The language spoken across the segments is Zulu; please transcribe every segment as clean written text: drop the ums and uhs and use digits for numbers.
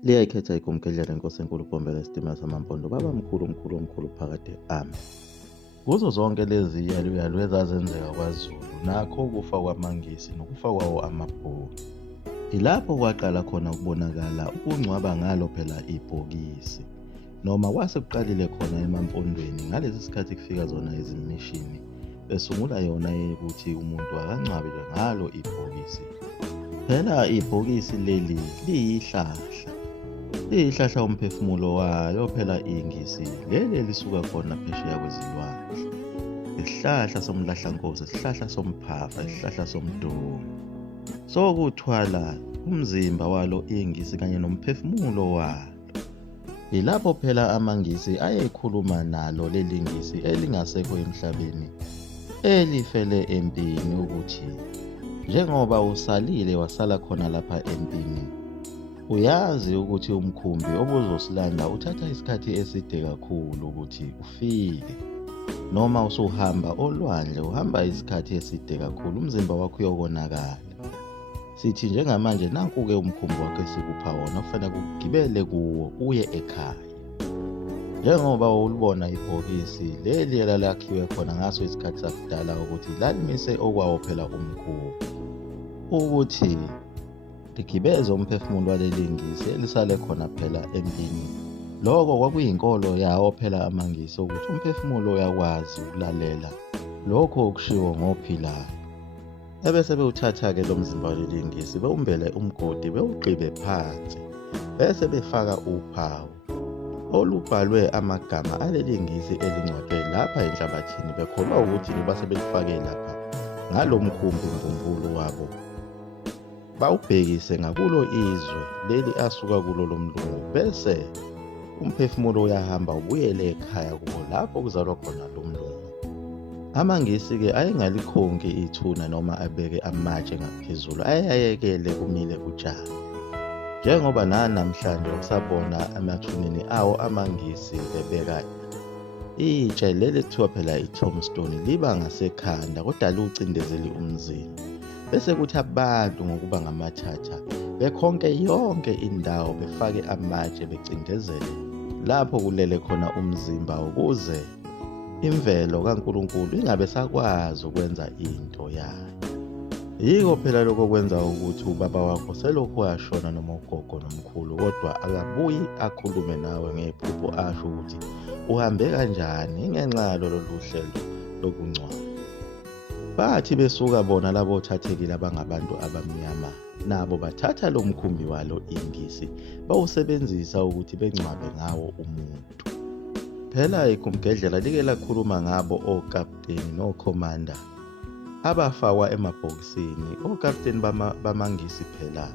Liyayikhetha igumgedlela inkosi enkulu ukubombela isitimela samampondo baba mkhulu phakade ami. Kuzo zonke lezi yaluyalu ezazenzeka kwaZulu nakho ukufa kwamaNgisi nokufa kwawo amabhunu. Ilapho kwaqala khona ukubonakala ukungcwaba ngalo phela ibhokisi. Noma kwase kuqalile khona emampondweni ngalesi sikhathi kufika zona izimishini besungula yona yokuthi umuntu akangcwabelwe ngalo ibhokisi. Phela ibhokisi leli liyihlahla. Liyihlahla umphefumulo walo phela ingisi leli elisuka khona phesheya kwezilwandle. Isihlahla somlahlankosi, isihlahla somphafa, isihlahla somdungu. Sokuthwala umzimba walo ingisi kanye nomphefumulo walo. Yilapho phela amaNgisi ayekhuluma nalo leli ngisi elingasekho emhlabeni elifele empini ukuthi njengoba usalile wasala khona lapha empini, uyazi ukuthi umkhumbi obuzosilanda uthatha isikhathi eside kakhulu ukuthi ufike. Noma usuhamba olwandle uhamba isikhathi eside kakhulu umzimba wakho uyokonakala. Sithi njengamanje nanku-ke umkhumbi wakho esikupha wona kufanele ugibele kuwo uye ekhaya. Njengoba ulibona ibhokisi leli elalakhiwe khona ngaso isikhathi sakudala ukuthi lalimise okwawo phela umkhumbi ukuthi ligibeze umphefumulo waleli ngisi elisale khona phela empini. Lokho kwakuyinkolo yawo phela amaNgisi ukuthi umphefumulo uyakwazi ukulalela lokho okushiwo ngophilayo. Ebese bewuthatha-ke lo mzimba waleli ngisi bewumbele umgodi bewugqibe phansi bese befaka uphawu olubhalwe amagama aleli ngisi elingcwatshwe lapha enhlabathini bekholwa ukuthi base belifake lapha ngalo mkhumbi mbumbulu wabo bawubhekise ngakulo izwe leli asuka kulo lomlungu bese umphefumulo uyahamba ubuyele ekhaya kubo lapho kuzalwa khona lo mlungu. AmaNgisi-ke ayengalikhongi ithuna noma abeke amatshe ngaphezulu, ayayekele kumile utshani. Njengoba namhlanje usabona emathuneni awo amaNgisi bebeka itshe leli kuthiwa phela i-tombstone liba ngasekhanda kodwa liwucindezeli umzimba. Bese kuthi abantu ngokuba ngamathatha bekhonke yonke indawo befake amatshe becindezele lapho kulele khona umzimba ukuze imvelo kaNkulunkulu ingabe sakwazi ukwenza into yayo. Yiko phela lokho kwenza ukuthi ubaba wakho selokhu washona noma ugogo nomkhulu kodwa akabuyi akhulume nawe ngephupho asho ukuthi uhambe kanjani ngenxa yalolu hlelo lokungcwaba. Bathi besuka bona labo thathekile abangabantu abamnyama nabo bathatha lo mkhumbi walo ingisi bawusebenzisa ukuthi bengcwabe ngawo umuntu. Phela igumgedlela like lakhuluma ngabo okapteni nokhomanda abafakwa emabhokisini. Okapteni bamaNgisi phela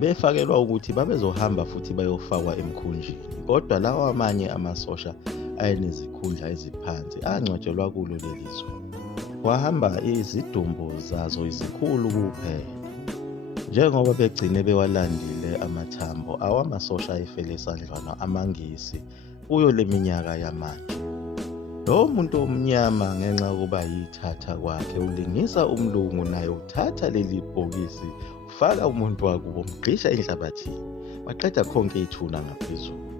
befakelwa ukuthi babezohamba futhi bayofakwa emkhunjini, kodwa lawo amanye amasosha ayenezikhundla eziphansi angcwatshelwa kulo leli zwe. Wahamba izidumbu zazo izikhulu kuphela, njengoba begcine bewalandile amathambo awamasosha ayefele esandlwana amaNgisi kuyo le minyaka yamanje. Lo muntu omnyama ngenxa yokuba yithatha kwakhe ulingisa umlungu naye uthatha leli bhokisi ufaka umuntu wakubo umgqisha enhlabathini baqeda konke ithuna ngaphezulu.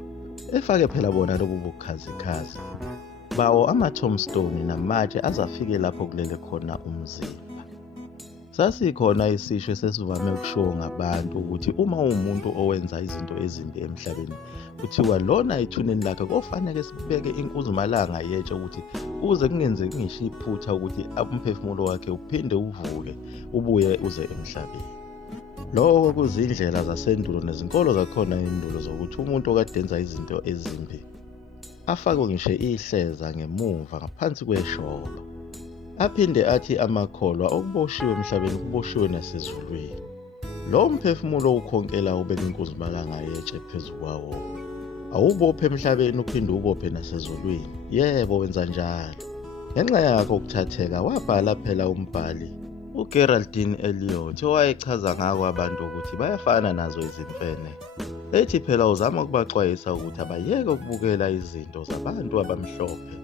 Efake phela bona lobu bukhazikhazi bawo ama-tombstone namatshe azafike lapho kulele khona umzimba. Sasikhona isisho sesivame ukushiwo ngabantu ukuthi uma uwumuntu owenza izinto ezimbi emhlabeni kuthiwa lona ethuneni lakhe kofanele sibeke inkuzumalanga yetshe ukuthi kuze kungenzeki ngisho iphutha ukuthi umphefumulo wakhe uphinde uvuke ubuye uze emhlabeni. Lokho kuzindlela zasendulo nezinkolo zakhona endulo zokuthi umuntu okade enza izinto ezimbi afakwe ngisho ihleza ngemuva ngaphansi kweshoba. Aphinde athi amakholwa okuboshiwe emhlabeni kuboshiwe nasezulwini. Lo mphefumulo ukhonkela ubeka inkuzumalanga yetshe phezu kwawo. Awubophe emhlabeni uphinde ubophe nasezulwini. Yebo wenza njalo. Ngenxa yakho ukuthatheka wabhala phela umbhali uGeraldine Eliot owayechaza ngako abantu ukuthi bayafana nazo izimfene. Ethi phela uzama ukubaxwayisa ukuthi abayeke ukubukela izinto zabantu abamhlophe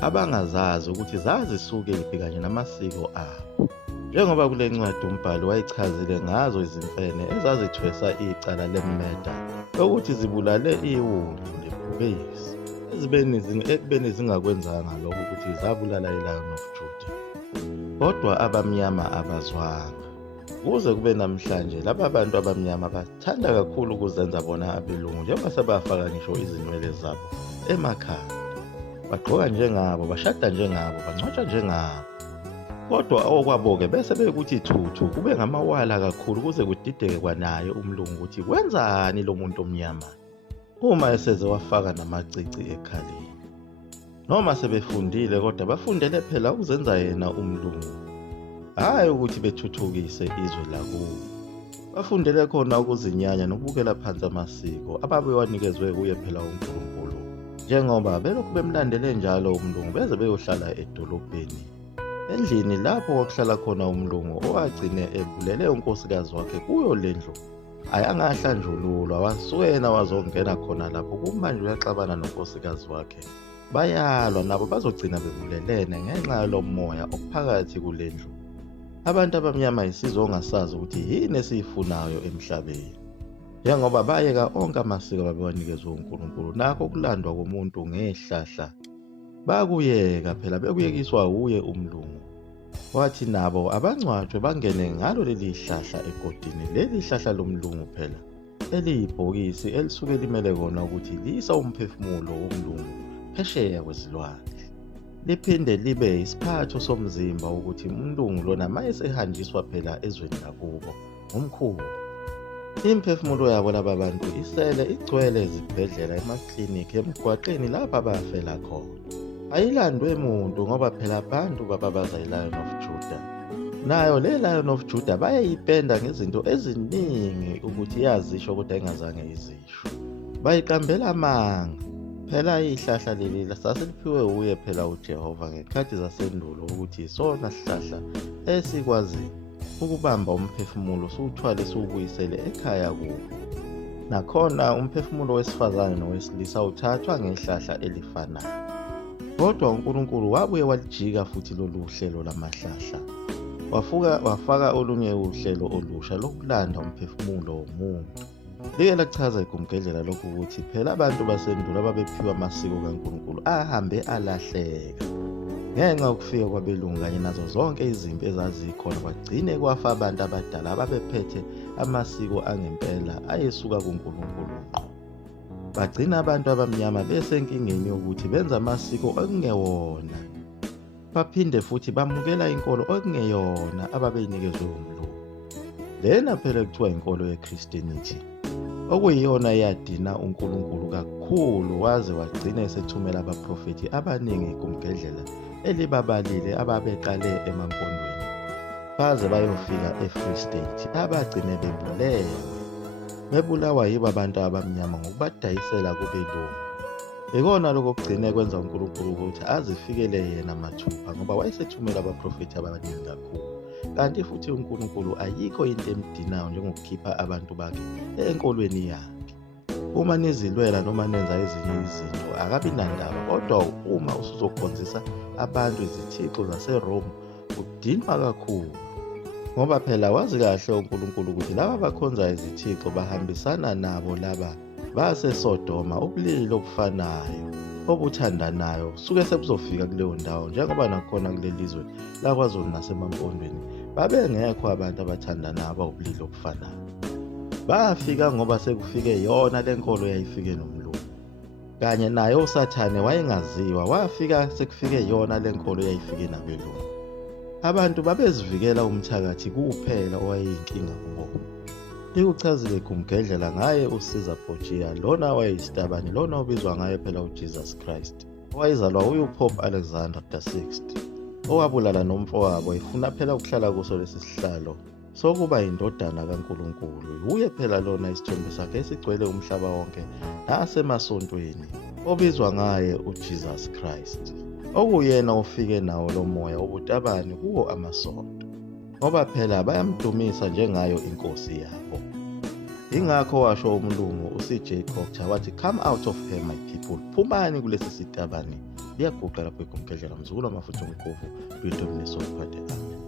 abangazazi ukuthi zazisukephi kanye namasiko abo. Njengoba kule ncwadi umbhali wayichazile ngazo izimfene ezazithwesa icala lemeda ukuthi zibulale iwundlu nebhubesi ekubeni zingakwenzanga lokho ukuthi zabulala iLion of Judah. Kodwa abamnyama abazwanga. Kuze kube namhlanje laba bantu abamnyama bathanda kakhulu ukuzenza bona abelungu njengoba sebafaka ngisho izinwele zabo emakhanda. Bagqoka njengabo, bashada njengabo, bangcwatshwa njengabo. Kodwa okwabo-ke bese bekuthi thuthu kube ngamawala kakhulu kuze kudideke kwanaye umlungu ukuthi wenzani lo muntu omnyama uma eseze wafaka namacici ekhaleni. Noma sebefundile kodwa bafundele phela ukuzenza yena umlungu, hhayi ukuthi bethuthukise izwe lakubo. Bafundele khona ukuzinyanya nokubukela phansi amasiko ababewanikezwe kuye phela uNkulunkulu. Njengoba belokhu bemlandele njalo umlungu beze beyohlala edolobheni, endlini lapho kwakuhlala khona umlungu owagcine ebulele unkosikazi wakhe kuyo le ndlu. Ayangahlanjululwa, wasukena wazongena khona lapho kumanje uyaxabana nonkosikazi wakhe. Bayalwa nabo bazogcina bebulelene ngenxa yalo moya ophakathi kule ndlu. Abantu abamnyama isizwe ongasazi ukuthi yini esiyifunayo emhlabeni. Njengoba bayeka onke amasiko ababewanikezwe uNkulunkulu nakho kulandwa komuntu ngehlahla, bakuyeka phela bekuyekiswa uye umlungu. Wathi nabo abangcwatshwe bangene ngalo leli hlahla egodini, leli hlahla lomlungu phela eliyibhokisi elisuke limele kona ukuthi lisa umphefumulo womlungu phesheya kwezilwandle. Liphinde libe isiphatho somzimba ukuthi umlungu lona mayesehanjiswa phela ezweni lakubo ngomkhulu. Imphefumulo yabo laba bantu isele igcwele ezibhedlela, emaklinikhi, emgwaqeni lapha bafela khona. Ayilandwe muntu ngoba phela abantu bababaza iLion of Judah. Nayo le Lion of Judah bayayipenda ngezinto eziningi ukuthi yazisho kodwa ingazange izisho. Bayiqambela amanga. Phela ihlahla leli saseliphiwe uye phela uJehova ngekhathi zasendulo ukuthi isona sihlahla esikwazi ukubamba umphefumulo siwuthwale siwubuyisele ekhaya kuwo. Nakhona umphefumulo wesifazane nowesilisa uthathwa ngehlahla elifanayo. Kodwa uNkulunkulu wabuye walijika futhi lolu hlelo lamahlahla. Wafaka olunye uhlelo olusha lokulanda umphefumulo womuntu. Like lachaza igumgedlela lokhu ukuthi phela abantu basendulo ababephiwa amasiko kaNkulunkulu ahambe alahleka ngenxa yokufika kwabelungu kanye nazo zonke izimpi ezazikhona. Kwagcine kwafa abantu abadala ababephethe amasiko angempela ayesuka kuNkulunkulu ngqo. Bagcina abantu abamnyama besenkingeni yokuthi benza amasiko okungewona, baphinde futhi bamukela inkolo okungeyona ababeyinikezwe umlungu. Lena phela kuthiwa inkolo yeChristianity, okuyiyona yadina uNkulunkulu kakhulu waze wagcina esethumela abaprofethi abaningi kumgedlela elibabalile ababeqale emampondweni baze bayofika eFree State abagcine bebulawa yibo abantu abamnyama ngokubadayisela kubelungu. Ikona lokho kugcine kwenza uNkulunkulu ukuthi azifikele yena mathupha ngoba wayesethumela abaprofethi abaningi kakhulu. Kanti futhi uNkulunkulu ayikho into emdinayo njengokukhipha abantu bakhe enkolweni yakhe. Uma nizilwela noma nenza ezinye izinto akabi nandaba, kodwa uma usuzokhonzisa abantu izithixo zaseRome udinwa kakhulu. Ngoba phela wazi kahle uNkulunkulu ukuthi laba bakhonza izithixo bahambisana nabo laba baseSodoma, ubulili obufanayo obuthandanayo suke sebuzofika kuleyo ndawo. Njengoba nakhona kulelizwe laKwaZulu nasemampondweni babengekho abantu abathandana abawubulili obufanayo. Bafika ngoba sekufike yona lenkolo yayifike nomlungu. Kanye naye uSathane wayengaziwa, wafika sekufike yona lenkolo yayifike nabelungu. Abantu babezivikela umthakathi kuphela owayeyinkinga kubo. Ikuchazile igumgedlela ngaye uCaesar Borgia, lona wayeyisitabane, lona obizwa ngaye phela uJesus Christ, owayezalwa uPope Alexander VI, owabulala nomfowabo efuna phela ukuhlala kuso lesi sihlalo sokuba indodana kaNkulunkulu. Uye phela lona isithombe sakhe esigcwele umhlaba wonke nasemasontweni obizwa ngaye uJesus Christ, okuyena ofike nawo lo moya obutabani kuwo amasonto, ngoba phela bayamdumisa njengayo inkosi yabo. Ingakho washo umlungu uCJ Proctor wathi, "Come out of here my people." Phumani kulesi sitabane. Liyaguqa lapho igumgedlela, mzukulu wamafutha omkovu, luyinto emniso uphathe. Amen.